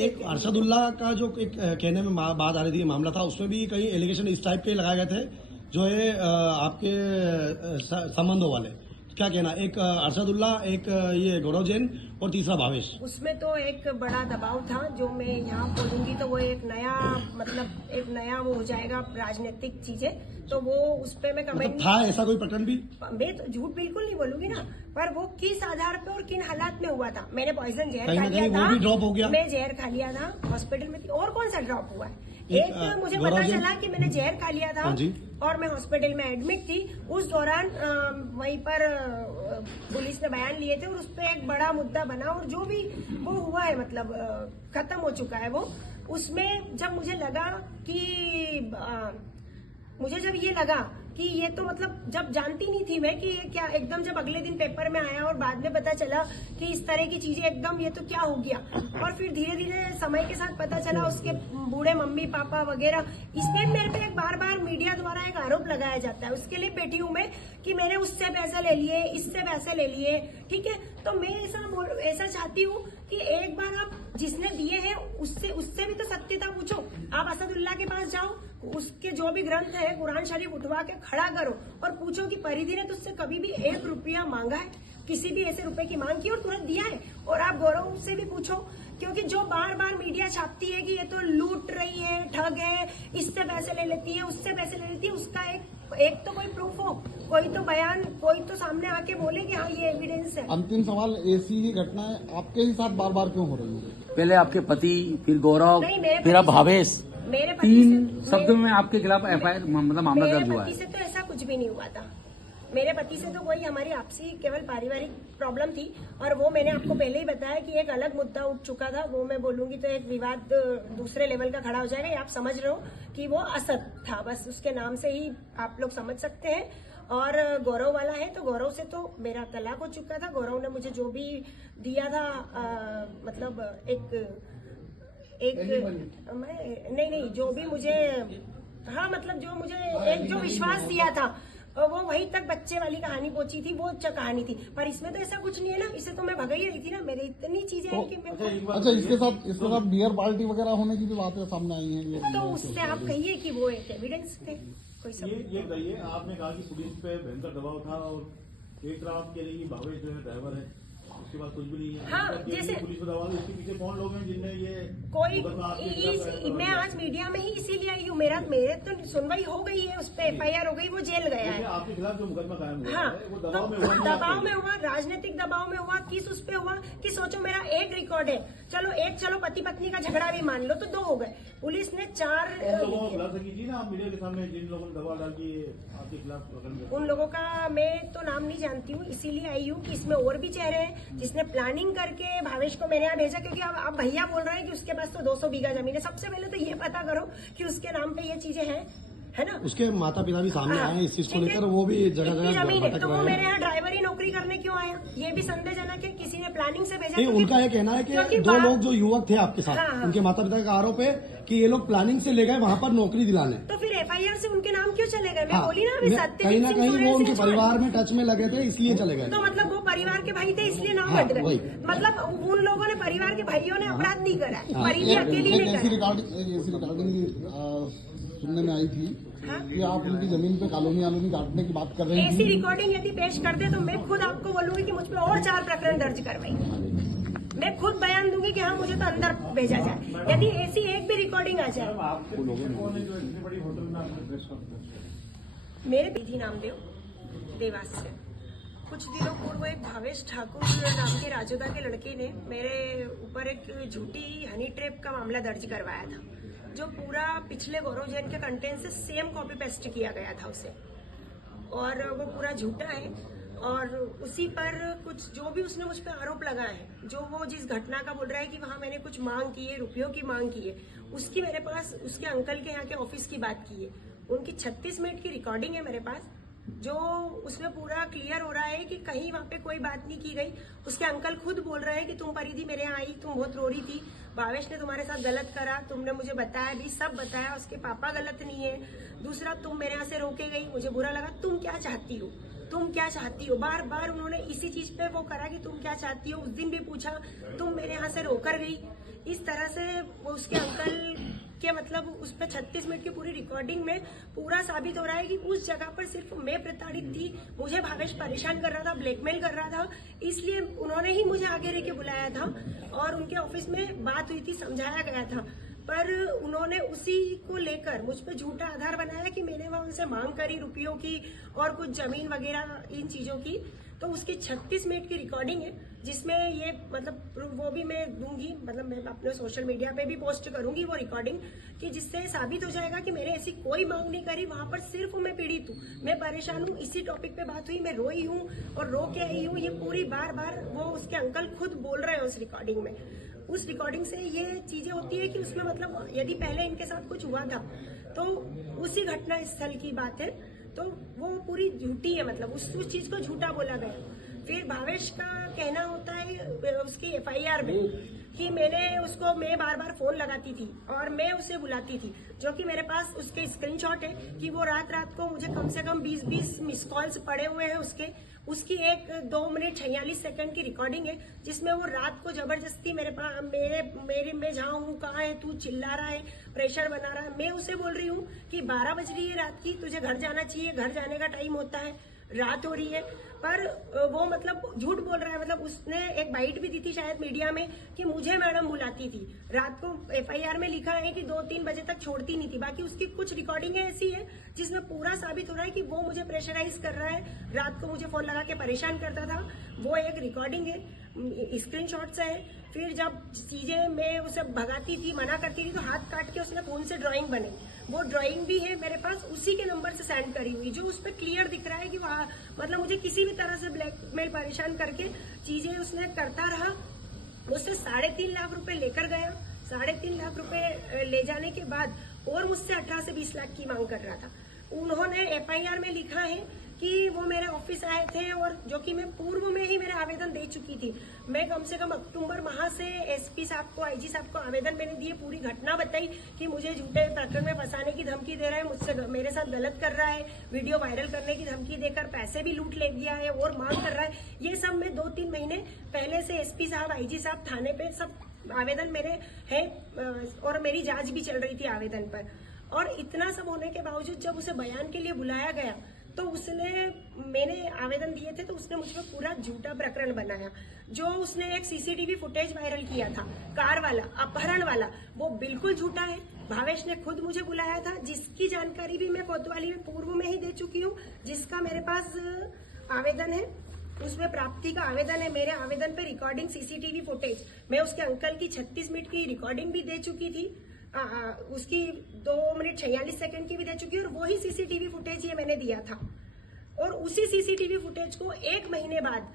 एक अरशदुल्ला का जो एक कहने में बात आ रही थी, मामला था, उसमें भी कई एलिगेशन इस टाइप के लगाए गए थे जो है आपके संबंधों वाले। क्या कहना, एक अरशदुल्ला, एक ये गौरव जैन और तीसरा भावेश। उसमें तो एक बड़ा दबाव था जो मैं यहाँ बोलूंगी तो वो एक नया वो हो जाएगा राजनीतिक चीजें, तो वो उस पे मैं कमेंट था ऐसा कोई प्रकरण भी? मैं तो झूठ बिल्कुल नहीं बोलूंगी ना, पर वो किस आधार पे और किन हालात में हुआ था। मैंने पॉइजन जहर खा लिया था, वो भी ड्रॉप हो गया। मैं जहर खा लिया था, हॉस्पिटल में थी। और कौन सा ड्रॉप हुआ है? एक मुझे पता चला कि मैंने जहर खा लिया था और मैं हॉस्पिटल में एडमिट थी। उस दौरान वहीं पर पुलिस ने बयान लिए थे और उस पर एक बड़ा मुद्दा बना और जो भी वो हुआ है मतलब खत्म हो चुका है वो। उसमें जब मुझे लगा कि जब ये लगा कि ये तो मतलब जब जानती नहीं थी मैं कि ये क्या, एकदम जब अगले दिन पेपर में आया और बाद में पता चला कि इस तरह की चीजें एकदम ये तो क्या हो गया, और फिर धीरे धीरे समय के साथ पता चला उसके बूढ़े मम्मी पापा वगैरह। इसमें मेरे पे एक बार मीडिया द्वारा एक आरोप लगाया जाता है, उसके लिए बैठी हूँ मैं कि मैंने उससे पैसे ले लिए, इससे पैसे ले लिए। ठीक है, तो मैं ऐसा चाहती हूँ कि एक बार आप जिसने दिए हैं उससे भी तो सत्यता पूछो। आप असदुल्ला के पास जाओ, उसके जो भी ग्रंथ है कुरान शरीफ उठवा के खड़ा करो और पूछो कि परिधि ने तुझसे कभी भी 1 रुपया मांगा है, किसी भी ऐसे रुपए की मांग की और तुरंत दिया है? और आप गौरव से भी पूछो, क्योंकि जो बार मीडिया छापती है कि ये तो लूट रही है, ठग है, इससे पैसे ले लेती है, उससे पैसे ले लेती है, उसका एक तो कोई प्रूफ हो, कोई तो बयान, कोई तो सामने आके बोले कि हाँ ये एविडेंस है। अंतिम सवाल, ऐसी ही घटनाएं आपके ही साथ बार क्यों हो रही है? पहले आपके पति, फिर गौरव, फिर अब भावेश, मेरे पति 3 शब्दों में आपके खिलाफ FIR मतलब मामला दर्ज हुआ है। मेरे पति से तो ऐसा कुछ भी नहीं हुआ था। मेरे पति से तो कोई हमारी आपसी केवल पारिवारिक प्रॉब्लम थी और वो मैंने आपको पहले ही बताया कि एक अलग मुद्दा उठ चुका था। वो मैं बोलूंगी तो एक विवाद दूसरे लेवल का खड़ा हो जाएगा। ये आप समझ रहे हो कि वो असद था, बस उसके नाम से ही आप लोग समझ सकते हैं। और गौरव वाला है तो गौरव से तो मेरा तलाक हो चुका था। गौरव ने मुझे जो भी दिया था मतलब नहीं जो भी मुझे, हाँ मतलब जो मुझे एक जो विश्वास दिया था वो वहीं तक बच्चे वाली कहानी पहुंची थी, वो अच्छा कहानी थी। पर इसमें तो ऐसा कुछ नहीं है ना, इसे तो मैं भगा ही रही थी ना। मेरे इतनी चीजें हैं कि मैं अच्छा, इसके साथ बियर पार्टी वगैरह होने की भी बातें सामने आई हैं, तो उससे आप कहिए कि वो एक एविडेंस थे। कोई ये कहिए, आपने कहा कि पुलिस पे भयंकर दबाव था और एक तरफ के लिए भावेश जो है ड्राइवर है, उसके बाद कुछ भी नहीं है। हाँ, जैसे पुलिस पे दबाव, इसके पीछे कौन लोग हैं जिनने ये मैं आज मीडिया में ही इसीलिए आई हूँ। मेरे तो सुनवाई हो गई है, उस पर FIR हो गई, वो जेल गया है। आपके खिलाफ जो मुकदमा कायम हुआ हाँ, है वो दबाव में हुआ, राजनीतिक दबाव में हुआ। किस उस पे हुआ कि सोचो मेरा एक रिकॉर्ड है, चलो पति पत्नी का झगड़ा भी मान लो तो 2 हो गए। पुलिस ने 4 कीजिए ना आप मीडिया के सामने, जिन लोगों ने दबाव डाल के आपके खिलाफ। उन लोगों का मैं तो नाम नहीं जानती हूँ, इसीलिए आई हूँ कि इसमें और भी चेहरे हैं जिसने प्लानिंग करके भावेश को मेरे यहाँ भेजा। क्योंकि अब भैया बोल रहे हैं कि उसके पास तो 200 बीघा जमीन है। सबसे पहले तो ये पता करो कि उसके नाम पे ये चीजें हैं, है ना। उसके माता पिता भी सामने आए इस चीज को लेकर, वो भी जगह जमीन है तो वो मेरे यहाँ ड्राइवरी नौकरी करने क्यों आया, ये भी संदेहजनक है। किसी ने प्लानिंग से भेजा? उनका ये कहना है कि 2 लोग जो युवक थे आपके साथ, उनके माता पिता का आरोप है कि ये लोग प्लानिंग से ले गए वहाँ पर नौकरी दिलाने। तो फिर FIR से उनके नाम क्यों चले गए? मैं बोली ना अभी सत्य, कहीं ना कहीं वो उनके परिवार में टच में लगे थे इसलिए चले गए। तो मतलब वो परिवार के भाई थे इसलिए नाम हट गए। मतलब उन लोगों ने, परिवार के भाइयों ने अपराध नहीं करा, परिधि अकेली ने करा। रिकॉर्डिंग सुनने में आई थी कि आप उनकी जमीन पे कॉलोनी काटने की बात कर रहे हैं। ऐसी रिकॉर्डिंग यदि पेश करते तो मैं खुद आपको बोलूंगी कि मुझ पे और 4 प्रकरण दर्ज करवाई। मैं खुद बयान दूंगी कि हाँ मुझे तो अंदर भेजा जाए यदि ऐसी एक भी रिकॉर्डिंग आ जाए। मेरे विधि नामदेव देवास से कुछ दिनों पूर्व एक भावेश ठाकुर नाम के राजोदा के लड़के ने मेरे ऊपर एक झूठी हनी ट्रैप का मामला दर्ज करवाया था, जो पूरा पिछले गौरव जैन के कंटेंट से सेम कॉपी पेस्ट किया गया था उसे, और वो पूरा झूठा है। और उसी पर कुछ जो भी उसने मुझ पर आरोप लगाए हैं, जो वो जिस घटना का बोल रहा है कि वहाँ मैंने कुछ मांग की है, रुपयों की मांग की है, उसकी मेरे पास उसके अंकल के यहाँ के ऑफिस की बात की है। उनकी 36 मिनट की रिकॉर्डिंग है मेरे पास, जो उसमें पूरा क्लियर हो रहा है कि कहीं वहाँ पे कोई बात नहीं की गई। उसके अंकल खुद बोल रहे हैं कि तुम परिधि मेरे यहाँ आई, तुम बहुत रो रही थी, भावेश ने तुम्हारे साथ गलत करा, तुमने मुझे बताया भी, सब बताया, उसके पापा गलत नहीं है। दूसरा, तुम मेरे यहाँ से रोके गई, मुझे बुरा लगा, तुम क्या चाहती हो, तुम क्या चाहती हो। बार बार उन्होंने इसी चीज पे वो करा कि तुम क्या चाहती हो। उस दिन भी पूछा, तुम मेरे यहाँ से रोकर गई, इस तरह से वो उसके अंकल के मतलब उस पर 36 मिनट की पूरी रिकॉर्डिंग में पूरा साबित हो रहा है कि उस जगह पर सिर्फ मैं प्रताड़ित थी, मुझे भावेश परेशान कर रहा था, ब्लैकमेल कर रहा था, इसलिए उन्होंने ही मुझे आगे लेके बुलाया था और उनके ऑफिस में बात हुई थी, समझाया गया था, पर उन्होंने उसी को लेकर मुझ पे झूठा आधार बनाया कि मैंने वहां उनसे मांग करी रुपयों की और कुछ जमीन वगैरह इन चीजों की। तो उसकी 36 मिनट की रिकॉर्डिंग है जिसमें ये मतलब वो भी मैं दूंगी, मतलब मैं अपने सोशल मीडिया पे भी पोस्ट करूंगी वो रिकॉर्डिंग, कि जिससे साबित हो जाएगा कि मैंने ऐसी कोई मांग नहीं करी, वहां पर सिर्फ मैं पीड़ित हूँ, मैं परेशान हूँ, इसी टॉपिक पे बात हुई, मैं रोई हूँ और रो के आई हूँ। ये पूरी बार बार वो उसके अंकल खुद बोल रहे हैं उस रिकॉर्डिंग में। उस रिकॉर्डिंग से ये चीजें होती है कि उसमें मतलब यदि पहले इनके साथ कुछ हुआ था तो उसी घटना स्थल की बात है, तो वो पूरी झूठी है, मतलब उस चीज को झूठा बोला गया। फिर भावेश का कहना होता है उसकी FIR में कि मैं बार बार फोन लगाती थी और मैं उसे बुलाती थी, जो कि मेरे पास उसके स्क्रीनशॉट है कि वो रात को मुझे कम से कम 20 मिस कॉल्स पड़े हुए हैं उसकी 2 मिनट 46 सेकंड की रिकॉर्डिंग है जिसमें वो रात को जबरदस्ती मैं जहाँ हूँ कहाँ है तू, चिल्ला रहा है, प्रेशर बना रहा है। मैं उसे बोल रही हूँ कि 12 बज रही है रात की, तुझे घर जाना चाहिए, घर जाने का टाइम होता है, रात हो रही है, पर वो मतलब झूठ बोल रहा है। मतलब उसने एक बाइट भी दी थी शायद मीडिया में कि मुझे मैडम बुलाती थी, रात को FIR में लिखा है कि 2-3 बजे तक छोड़ती नहीं थी। बाकी उसकी कुछ रिकॉर्डिंग ऐसी है जिसमें पूरा साबित हो रहा है कि वो मुझे प्रेशराइज कर रहा है, रात को मुझे फोन लगा के परेशान करता था। वो एक रिकॉर्डिंग है, स्क्रीनशॉट्स है। फिर जब चीजें मैं उसे भगाती थी, मना करती थी, तो हाथ काट के उसने फोन से ड्राइंग बनाई, वो ड्राइंग भी है मेरे पास, उसी के नंबर से सेंड करी हुई, जो उस पर क्लियर दिख रहा है कि वहाँ मतलब मुझे किसी भी तरह से ब्लैकमेल परेशान करके चीजें उसने करता रहा। मुझसे 3.5 लाख रुपए लेकर गया, 3.5 लाख रुपए ले जाने के बाद और मुझसे 18 से 20 लाख की मांग कर रहा था। उन्होंने FIR में लिखा है कि वो मेरे ऑफिस आए थे और जो कि मैं पूर्व में ही मेरा आवेदन दे चुकी थी। मैं कम से कम अक्टूबर माह से SP साहब को, IG साहब को आवेदन मैंने दिए, पूरी घटना बताई कि मुझे झूठे प्रकरण में फंसाने की धमकी दे रहा है, मुझसे मेरे साथ गलत कर रहा है, वीडियो वायरल करने की धमकी देकर पैसे भी लूट ले गया है और मांग कर रहा है। ये सब मैं 2-3 महीने पहले से SP साहब, IG साहब थाने पे सब आवेदन मेरे है और मेरी जांच भी चल रही थी आवेदन पर। और इतना सब होने के बावजूद जब उसे बयान के लिए बुलाया गया तो मैंने आवेदन दिए थे तो उसने मुझ पर पूरा झूठा प्रकरण बनाया। जो उसने एक CCTV फुटेज वायरल किया था कार वाला, अपहरण वाला, वो बिल्कुल झूठा है। भावेश ने खुद मुझे बुलाया था, जिसकी जानकारी भी मैं कोतवाली में पूर्व में ही दे चुकी हूँ, जिसका मेरे पास आवेदन है, उसमें प्राप्ति का आवेदन है। मेरे आवेदन पे रिकॉर्डिंग CCTV फुटेज, मैं उसके अंकल की 36 मिनट की रिकॉर्डिंग भी दे चुकी थी, उसकी 2 मिनट 46 सेकंड की भी दे चुकी है, और वही CCTV फुटेज ये मैंने दिया था। और उसी CCTV फुटेज को 1 महीने बाद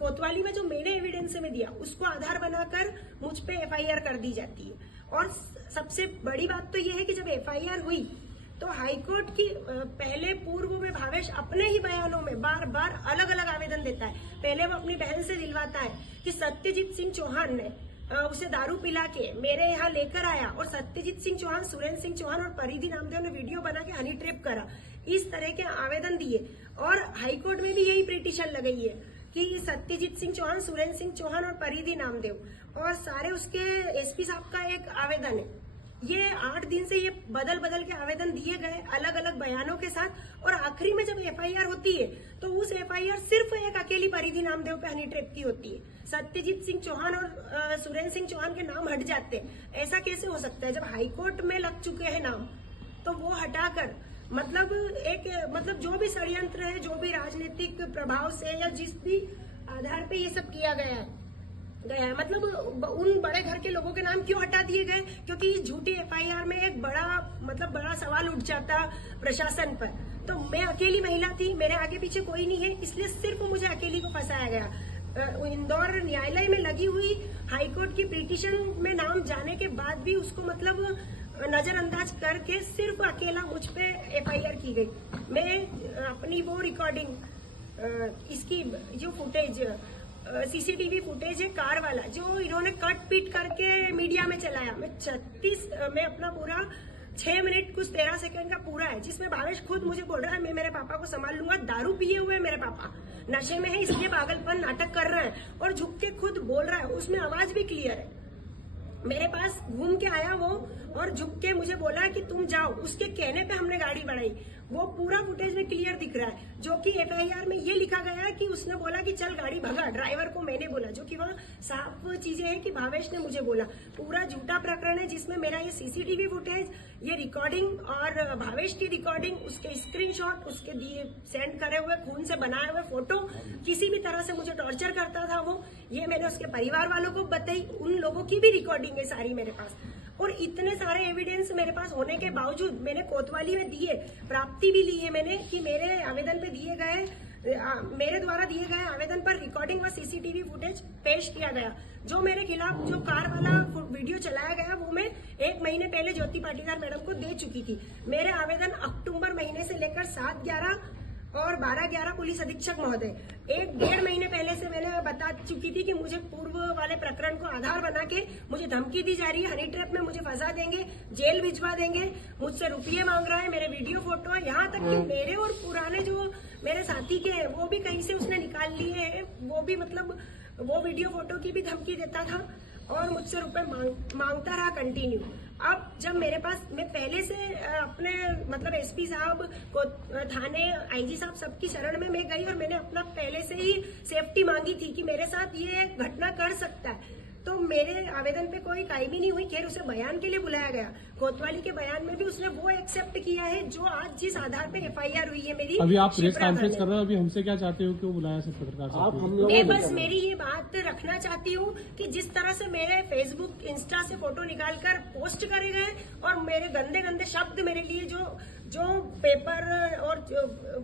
कोतवाली में जो मैंने एविडेंस में दिया उसको आधार बनाकर मुझ पे FIR कर दी जाती है। और सबसे बड़ी बात तो ये है कि जब FIR हुई तो हाईकोर्ट की पहले पूर्व में भावेश अपने ही बयानों में बार बार अलग अलग आवेदन देता है। पहले वो अपनी बहन से दिलवाता है कि सत्यजीत सिंह चौहान ने उसे दारू पिला के मेरे यहाँ लेकर आया और सत्यजीत सिंह चौहान, सुरेंद्र सिंह चौहान और परिधि नामदेव ने वीडियो बना के हनी ट्रैप करा। इस तरह के आवेदन दिए और हाईकोर्ट में भी यही पिटीशन लगाई है कि सत्यजीत सिंह चौहान, सुरेंद्र सिंह चौहान और परिधि नामदेव और सारे उसके SP साहब का एक आवेदन है। ये 8 दिन से ये बदल बदल के आवेदन दिए गए अलग अलग बयानों के साथ। और आखिरी में जब FIR होती है तो उस FIR सिर्फ एक अकेली परिधि नामदेव पे हनी ट्रैप की होती है। सत्यजीत सिंह चौहान और सुरेंद्र सिंह चौहान के नाम हट जाते हैं। ऐसा कैसे हो सकता है? जब हाईकोर्ट में लग चुके हैं नाम तो वो हटाकर मतलब जो भी षड्यंत्र है, जो भी राजनीतिक प्रभाव से या जिस भी आधार पे ये सब किया गया है, मतलब उन बड़े घर के लोगों के नाम क्यों हटा दिए गए? क्योंकि इस झूठी FIR में एक बड़ा सवाल उठ जाता प्रशासन पर। तो मैं अकेली महिला थी, मेरे आगे पीछे कोई नहीं है, इसलिए सिर्फ मुझे अकेली को फंसाया गया। इंदौर न्यायालय में लगी हुई हाईकोर्ट की पिटीशन में नाम जाने के बाद भी उसको मतलब नजरअंदाज करके सिर्फ अकेला मुझ पे FIR की गई। मैं अपनी वो रिकॉर्डिंग, इसकी जो फुटेज CCTV फुटेज है कार वाला, जो इन्होंने कट पीट करके मीडिया में चलाया, मैं अपना पूरा 6 मिनट कुछ 13 सेकंड का पूरा है, जिसमें भावेश खुद मुझे बोल रहा है मैं मेरे पापा को संभाल लूंगा। दारू पिए हुए मेरे पापा, नशे में है इसलिए पागलपन नाटक कर रहे हैं, और झुक के खुद बोल रहा है, उसमें आवाज भी क्लियर है। मेरे पास घूम के आया वो और झुक के मुझे बोला कि तुम जाओ, उसके कहने पे हमने गाड़ी बढ़ाई। वो पूरा फुटेज में क्लियर दिख रहा है, जो कि एफआईआर में ये लिखा गया है कि उसने बोला कि चल गाड़ी भगा, ड्राइवर को मैंने बोला, जो कि वहाँ साफ चीजें हैं कि भावेश ने मुझे बोला। पूरा झूठा प्रकरण है जिसमें मेरा ये सीसीटीवी फुटेज, ये रिकॉर्डिंग और भावेश की रिकॉर्डिंग, उसके स्क्रीनशॉट, उसके दिए सेंड करे हुए खून से बनाए हुए फोटो, किसी भी तरह से मुझे टॉर्चर करता था वो, ये मैंने उसके परिवार वालों को बताई। उन लोगों की भी रिकॉर्डिंग है सारी मेरे पास, और इतने सारे एविडेंस मेरे पास होने के बावजूद मैंने कोतवाली में दिए, प्राप्ति भी ली है मैंने कि मेरे आवेदन पे दिए गए, मेरे द्वारा दिए गए आवेदन पर रिकॉर्डिंग व सीसीटीवी फुटेज पेश किया गया। जो मेरे खिलाफ जो कार वाला वीडियो चलाया गया वो मैं 1 महीने पहले ज्योति पाटीदार मैडम को दे चुकी थी। मेरे आवेदन अक्टूबर महीने से लेकर 7/11 और 12/11 पुलिस अधीक्षक महोदय 1-1.5 महीने पहले से मैंने बता चुकी थी कि मुझे पूर्व वाले प्रकरण को आधार बना के मुझे धमकी दी जा रही है, हनी ट्रैप में मुझे फंसा देंगे, जेल भिजवा देंगे, मुझसे रुपये मांग रहा है, मेरे वीडियो फोटो है, यहाँ तक कि मेरे और पुराने जो मेरे साथी के हैं वो भी कहीं से उसने निकाल लिए हैं, वो भी मतलब वो वीडियो फोटो की भी धमकी देता था और मुझसे रुपए मांगता रहा कंटिन्यू। अब जब मेरे पास, मैं पहले से अपने मतलब एसपी साहब को, थाने आईजी साहब सबकी शरण में मैं गई और मैंने अपना पहले से ही सेफ्टी मांगी थी कि मेरे साथ ये घटना कर सकता है, तो मेरे आवेदन पे कोई कायमी नहीं हुई। खैर उसे बयान के लिए बुलाया गया, कोतवाली के बयान में भी उसने वो एक्सेप्ट किया है जो आज जिस आधार पे एफआईआर हुई है मेरी। अभी आप प्रेस कॉन्फ्रेंस कर रहे हो, अभी हमसे क्या चाहते हो, क्यों बुलाया सब पत्रकार साहब? मैं बस मेरी ये बात रखना चाहती हूँ कि जिस तरह से मेरे फेसबुक इंस्टा से फोटो निकालकर पोस्ट करे गए और मेरे गंदे गंदे शब्द मेरे लिए जो पेपर और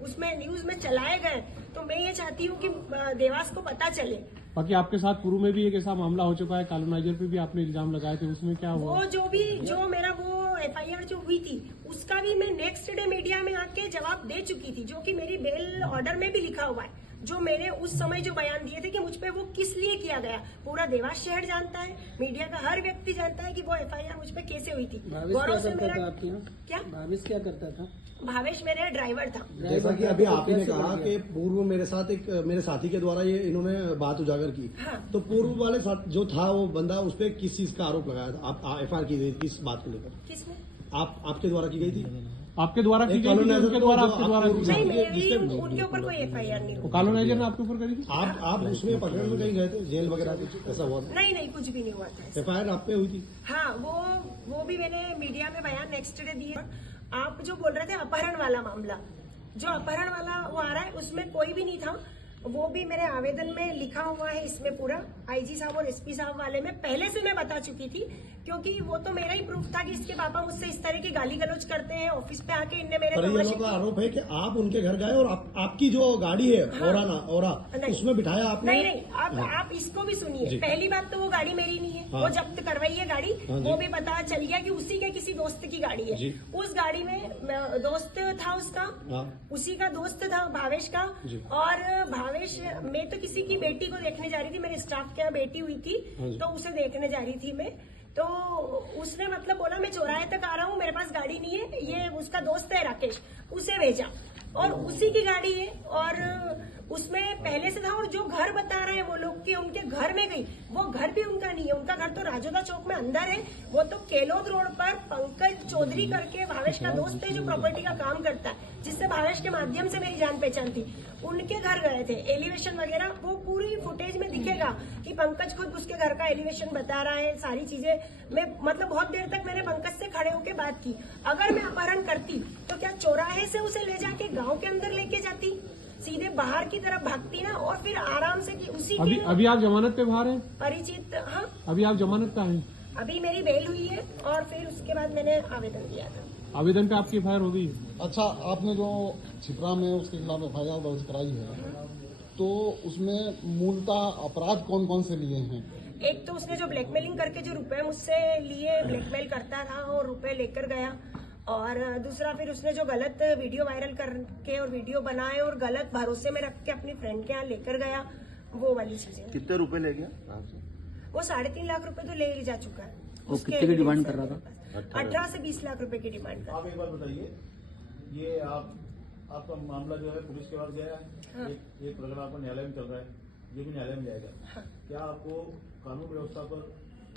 उसमें न्यूज में चलाए गए, तो मैं ये चाहती हूँ कि देवास को पता चले। बाकी आपके साथ पूर्व में भी एक ऐसा मामला हो चुका है, कॉलोनाइजर पे भी आपने इल्जाम लगाए थे, उसमें क्या हुआ? वो जो मेरा वो एफआईआर जो हुई थी उसका भी मैं नेक्स्ट डे मीडिया में आके जवाब दे चुकी थी, जो कि मेरी बेल ऑर्डर में भी लिखा हुआ है। जो मैंने उस समय जो बयान दिए थे कि मुझ पे वो किस लिए किया गया, पूरा देवास शहर जानता है, मीडिया का हर व्यक्ति जानता है कि वो एफआईआर मुझ पे कैसे हुई थी। गौरव से मेरा क्या भावेश क्या करता था? भावेश मेरा ड्राइवर था। जैसा कि अभी आप ही ने कहा कि पूर्व मेरे साथ एक मेरे साथी के द्वारा ये इन्होंने बात उजागर की, हाँ। तो पूर्व वाले साथ जो था वो बंदा, उस पर किस चीज का आरोप लगाया था? आप एफआईआर की गई किस बात को लेकर? किसने? आपके द्वारा की गई थी? आपके द्वारा की गई थी, उनके द्वारा आपके द्वारा की नहीं, गई? उनके ऊपर कोई एफआईआर नहीं हुई। कॉलोनाइजर ने आपके ऊपर करी थी? आप उसमें पकड़ में कहीं गए थे, जेल वगैरह कुछ ऐसा हुआ था? नहीं, कुछ भी नहीं हुआ था। एफआईआर आप पे हुई थी? हाँ, वो भी मैंने मीडिया में बयान नेक्स्ट डे दिए। आप जो बोल रहे थे अपहरण वाला मामला, जो अपहरण वाला वो आ रहा है, उसमें कोई भी नहीं था, वो भी मेरे आवेदन में लिखा हुआ है। इसमें पूरा आईजी साहब और एसपी साहब वाले में पहले से मैं बता चुकी थी, क्योंकि वो तो मेरा ही प्रूफ था कि इसके पापा मुझसे इस तरह की गाली गलौज करते हैं, ऑफिस पे आके इनने मेरे परिजनों का आरोप है कि आप उनके घर गए और आपकी जो गाड़ी है ओरा उसमें बिठाया आपने? नहीं, आप इसको भी सुनिए। पहली बात तो वो गाड़ी मेरी नहीं है, वो जब्त करवाई है गाड़ी, वो भी पता चल गया कि उसी के किसी दोस्त की गाड़ी है। उस गाड़ी में दोस्त था उसका, उसी का दोस्त था भावेश का, और भावेश, मैं तो किसी की बेटी को देखने जा रही थी, मेरे स्टाफ के यहाँ बेटी हुई थी, तो उसे देखने जा रही थी मैं, तो उसने मतलब बोला मैं चौराहे तक आ रहा हूँ, मेरे पास गाड़ी नहीं है, ये उसका दोस्त है राकेश, उसे भेजा और उसी की गाड़ी है और उसमें पहले से था। और जो घर बता रहे हैं वो लोग कि उनके घर में गई, वो घर भी उनका नहीं है, उनका घर तो राजोदा चौक में अंदर है, वो तो केलोद रोड पर पंकज चौधरी करके भावेश का दोस्त है जो प्रॉपर्टी का काम करता है, जिससे भावेश के माध्यम से मेरी जान पहचान थी, उनके घर गए थे। एलिवेशन वगैरह वो पूरी फुटेज में दिखेगा कि पंकज खुद उसके घर का एलिवेशन बता रहा है, सारी चीजें। मैं मतलब बहुत देर तक मैंने पंकज से खड़े होकर बात की। अगर मैं अपहरण करती तो क्या चौराहे से उसे ले जाके गांव के अंदर लेके जाती, सीधे बाहर की तरफ भागती ना, और फिर आराम से कि उसी अभी आप जमानत पे बाहर हैं? परिचित, हाँ अभी आप जमानत पे हैं? अभी मेरी बेल हुई है और फिर उसके बाद मैंने आवेदन दिया था। आवेदन पे आपकी एफआईआर हो गई? अच्छा, आपने जो छिपरा में उसके खिलाफ एफआईआर दर्ज कराई है, तो उसमें मूलतः अपराध कौन कौन से लिए हैं? एक तो उसने जो ब्लैकमेलिंग करके जो रुपए मुझसे लिए, ब्लैकमेल करता था और रुपए लेकर गया, और दूसरा फिर उसने जो गलत वीडियो वायरल करके और वीडियो बनाए और गलत भरोसे में रख के अपनी फ्रेंड के यहाँ लेकर गया, वो वाली चीजें। कितने रुपए ले गया? वो 3.5 लाख रुपए तो ले जा चुका है। वो कितने की डिमांड कर रहा था? 18 से 20 लाख रुपए की डिमांड कर। आप एक बार बताइए, ये आपका मामला जो है पुलिस के पास गया है, हाँ। एक प्रकरण आपका न्यायालय में चल रहा है, ये भी न्यायालय में जाएगा। हाँ। क्या आपको कानून व्यवस्था पर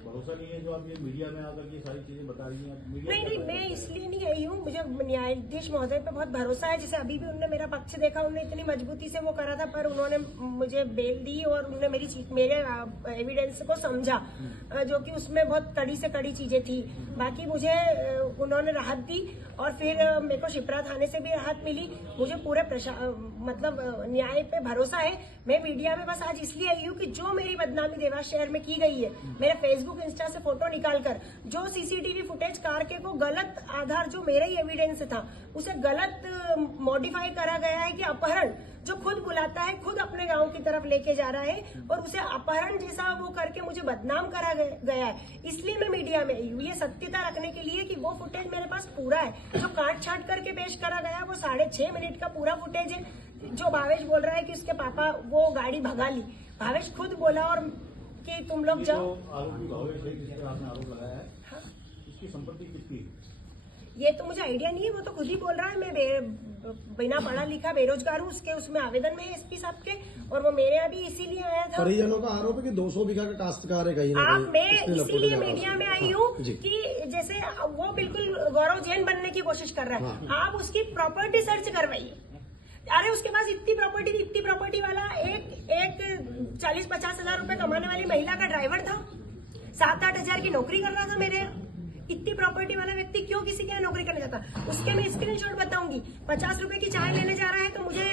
भरोसा नहीं है जो आप ये मीडिया में आकर के सारी चीजें बता रही हैं? मीडिया नहीं, मैं इसलिए नहीं आई हूँ, मुझे न्यायाधीश महोदय पे बहुत भरोसा है। जैसे अभी भी उन्होंने मेरा पक्ष देखा, उन्होंने इतनी मजबूती से वो करा था, पर उन्होंने मुझे बेल दी और उन्होंने मेरे एविडेंस को समझा, जो कि उसमें बहुत कड़ी से कड़ी चीजें थी। बाकी मुझे उन्होंने राहत दी और फिर मेरे को शिप्रा थाने से भी राहत मिली। मुझे पूरे मतलब न्याय पे भरोसा है। मैं मीडिया में बस आज इसलिए आई हूँ कि जो मेरी बदनामी देवास शहर में की गई है, मेरे फेसबुक इंस्टा से फोटो निकालकर जो सीसीटीवी फुटेज कारके को गलत आधार, जो मेरा ही एविडेंस था, उसे गलत मॉडिफाई करा गया है कि अपहरण, जो खुद बुलाता है, खुद अपने गांव की तरफ लेके जा रहा है और उसे अपहरण जैसा वो करके मुझे बदनाम करा गया है। इसलिए मैं मीडिया में आई हूँ, ये सत्यता रखने के लिए कि वो फुटेज मेरे पास पूरा है। जो काट छाट करके पेश करा गया वो 6.5 मिनट का पूरा फुटेज है। जो भावेश बोल रहा है कि उसके पापा वो गाड़ी भगा ली, भावेश खुद बोला और कि तुम लोग जाओ। आरोपी भावेश है, जिस पर आपने आरोप लगाया है, हाँ? इसकी संपत्ति कितनी? ये तो मुझे आइडिया नहीं है, वो तो खुद ही बोल रहा है मैं बिना पढ़ा लिखा बेरोजगार हूँ। उसमें आवेदन में एसपी साहब के, और वो मेरे अभी इसीलिए आया था। परिजनों का आरोप है कि 200 बीघा का काश्तकार है कहीं ना आप कहीं। मैं इसीलिए मीडिया में आई हूँ जी। कि जैसे वो बिल्कुल गौरव जैन बनने की कोशिश कर रहा है। आप उसकी प्रॉपर्टी सर्च करवाइए। अरे उसके पास इतनी प्रॉपर्टी वाला एक 40-50 हजार रुपए कमाने वाली महिला का ड्राइवर था, 7-8 हजार की नौकरी कर रहा था मेरे यहाँ। इतनी प्रॉपर्टी वाला व्यक्ति क्यों किसी के यहाँ नौकरी करने जाता? उसके मैं स्क्रीनशॉट बताऊंगी। 50 रुपए की चाय लेने जा रहा है तो मुझे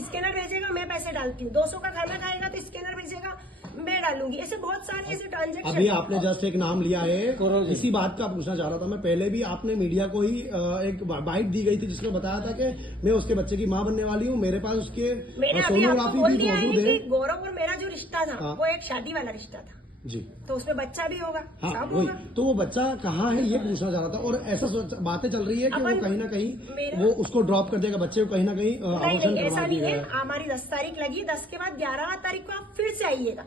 स्कैनर भेजेगा, मैं पैसे डालती हूँ। 200 का खाना खाएगा तो स्कैनर भेजेगा, मैं डालूंगी। ऐसे बहुत सारे ऐसे ट्रांजेक्शन। अभी आपने जस्ट एक नाम लिया है, इसी बात का पूछना चाह रहा था मैं। पहले भी आपने मीडिया को ही एक बाइट दी गई थी जिसमें बताया था कि मैं उसके बच्चे की मां बनने वाली हूँ, मेरे पास उसके सोनोग्राफी भी मौजूद है। गौरव और मेरा जो रिश्ता था वो एक शादी वाला रिश्ता था जी, तो उसमें बच्चा भी होगा। हाँ सब वही। होगा। तो वो बच्चा कहाँ है ये पूछना चाह रहा था। और ऐसा बातें चल रही है कि वो कहीं ना कहीं वो उसको ड्रॉप कर देगा, बच्चे को कहीं ना कहीं नहीं, ऐसा नहीं है। हमारी 10 तारीख लगी, 10 के बाद 11 तारीख को आप फिर से आइएगा।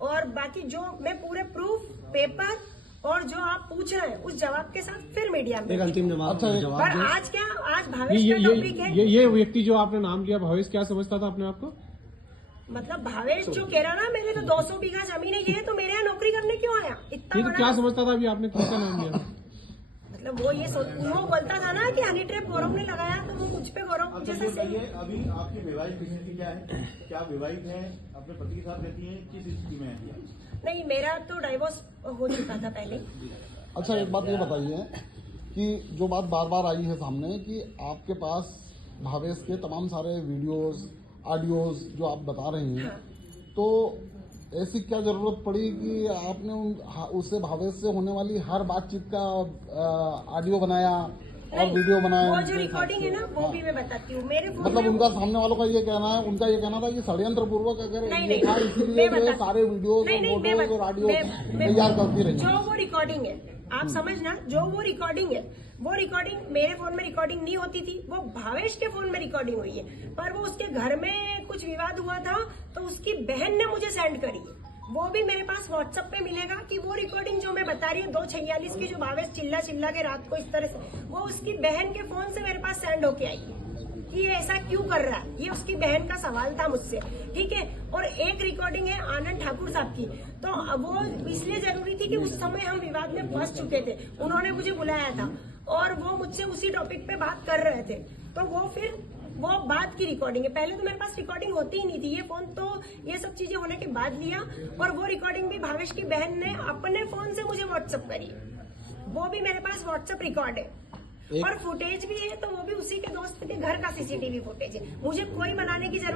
और बाकी जो मैं पूरे प्रूफ, पेपर और जो आप पूछ रहे हैं उस जवाब के साथ फिर मीडिया में एक अंतिम जवाब। पर आज भावेश का टॉपिक है। ये व्यक्ति जो आपने नाम लिया भावेश, क्या समझता था अपने आप को? मतलब भावेश जो कह रहा ना, मैंने तो 200 बीघा जमीन ही ली है तो मेरे यहाँ नौकरी करने क्यों आया? इतना तो क्या समझता था अभी आपने किसका नाम लिया? मतलब वो बोलता था ना कि हनी ट्रैप गौरव ने लगाया, तो वो मुझ पे गौरव जैसा सही। अभी आपकी वैवाहिक स्थिति क्या है? क्या विवाहित है? अपने पति के साथ रहती है? किस स्थिति में है? नहीं, मेरा तो डाइवोर्स हो चुका था पहले। अच्छा, एक बात ये बताइए कि जो बात बार बार आई है सामने कि आपके पास भावेश के तमाम सारे वीडियोस, ऑडियोज जो आप बता रही हैं, तो ऐसी क्या जरूरत पड़ी कि आपने उससे भावेश से होने वाली हर बातचीत का ऑडियो बनाया और वीडियो बनाया? वो जो रिकॉर्डिंग है ना, वो भी मैं बताती हूँ। मेरे फोन मतलब उनका सामने वालों का ये कहना है, उनका ये कहना था कि षड्यंत्र पूर्वक अगर ये था, इसीलिए जो सारे वीडियोस और फोटोज और ऑडियो तैयार करती रही। जो वो रिकॉर्डिंग है, आप समझना, जो वो रिकॉर्डिंग है, वो रिकॉर्डिंग मेरे फोन में रिकॉर्डिंग नहीं होती थी, वो भावेश के फोन में रिकॉर्डिंग हुई है। पर वो उसके घर में कुछ विवाद हुआ था तो उसकी बहन ने मुझे सेंड करी है। वो भी मेरे पास व्हाट्सएप पे मिलेगा कि वो रिकॉर्डिंग जो मैं बता रही हूँ 2:46 की, जो भावेश चिल्ला के रात को इस तरह से, वो उसकी बहन के फोन से मेरे पास सेंड होके आई है कि ये ऐसा क्यों कर रहा है। ये उसकी बहन का सवाल था मुझसे, ठीक है। और एक रिकॉर्डिंग है आनंद ठाकुर साहब की, तो वो इसलिए जरूरी थी कि उस समय हम विवाद में फंस चुके थे, उन्होंने मुझे बुलाया था और वो मुझसे उसी टॉपिक पे बात कर रहे थे। तो वो बात की रिकॉर्डिंग है। पहले तो मेरे पास रिकॉर्डिंग होती ही नहीं थी, ये फोन तो ये सब चीजें होने के बाद लिया। और वो रिकॉर्डिंग भी भावेश की बहन ने अपने फोन से मुझे व्हाट्सएप करी, वो भी मेरे पास व्हाट्सएप रिकॉर्ड है। और फुटेज भी है, तो वो भी उसी के दोस्त के घर का सीसीटीवी फुटेज है। मुझे कोई बनाने की जरूरत